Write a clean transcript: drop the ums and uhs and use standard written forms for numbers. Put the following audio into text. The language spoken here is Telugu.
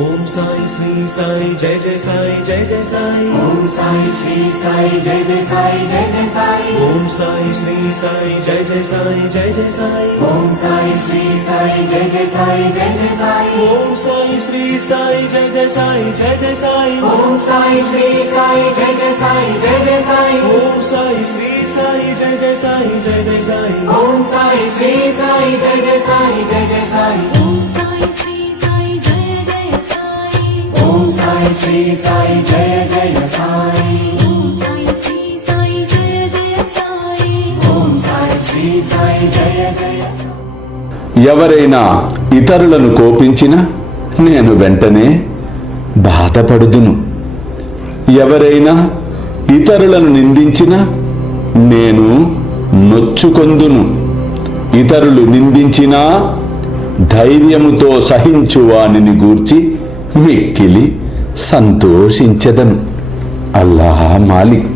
ओम साई श्री साई जय जय साई जय जय साई। ओम साई श्री साई जय जय साई जय जय साई। ओम साई श्री साई जय जय साई जय जय साई। ओम साई श्री साई जय जय साई जय जय साई। ओम साई श्री साई जय जय साई जय जय साई। ओम साई श्री साई जय जय साई जय जय साई। ओम साई श्री साई जय जय साई जय जय साई। ओम साई श्री साई जय जय साई जय जय साई। ओम साई श्री साई जय जय साई। ओम साई श्री साई जय जय साई। ओम साई श्री साई जय जय साई। ओम साई श्री साई जय जय साई। ఎవరైనా ఇతరులను కోపించిన నేను వెంటనే బాధపడుదును. ఎవరైనా ఇతరులను నిందించిన నేను నొచ్చుకొందును. ఇతరులు నిందించినా ధైర్యముతో సహించువానిని గూర్చి మిక్కిలి సంతోషించెదను. అల్లాహ్ మాలిక్.